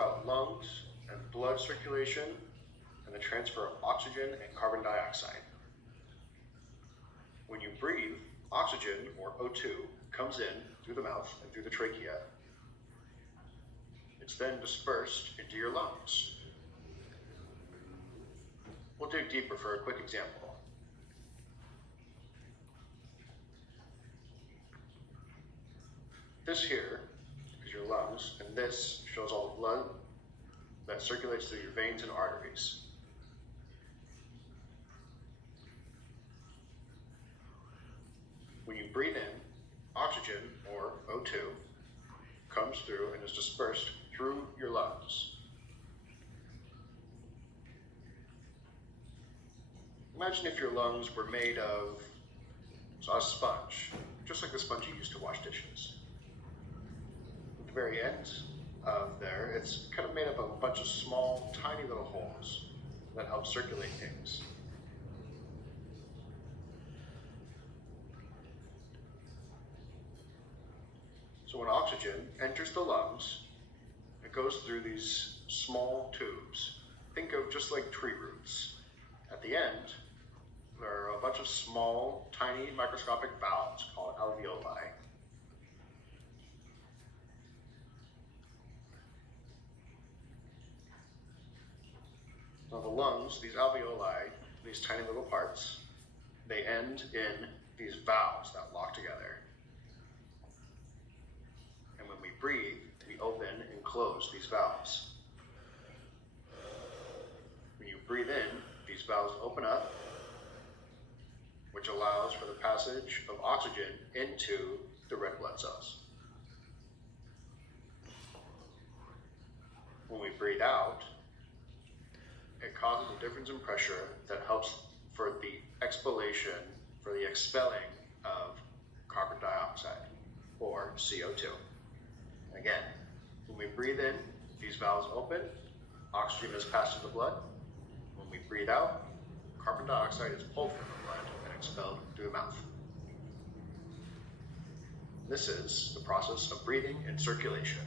about lungs and blood circulation and the transfer of oxygen and carbon dioxide. When you breathe, oxygen, or O2, comes in through the mouth and through the trachea. It's then dispersed into your lungs. We'll dig deeper for a quick example. This here is your lungs, and this shows all the blood that circulates through your veins and arteries. When you breathe in, oxygen, or O2, comes through and is dispersed through your lungs. Imagine if your lungs were made of a sponge, just like the sponge you use to wash dishes. At the very end of there, it's kind of made up of a bunch of small, tiny little holes that help circulate things. So when oxygen enters the lungs, it goes through these small tubes. Think of just like tree roots. At the end, there are a bunch of small, tiny, microscopic valves called alveoli. Now the lungs, these alveoli, these tiny little parts, they end in these valves that lock together. And when we breathe, we open and close these valves. When you breathe in, these valves open up, which allows for the passage of oxygen into the red blood cells. When we breathe out, it causes a difference in pressure that helps for the expellation, for the expelling of carbon dioxide, or CO2. Again, when we breathe in, these valves open, oxygen is passed to the blood. When we breathe out, carbon dioxide is pulled from the blood and expelled through the mouth. This is the process of breathing and circulation.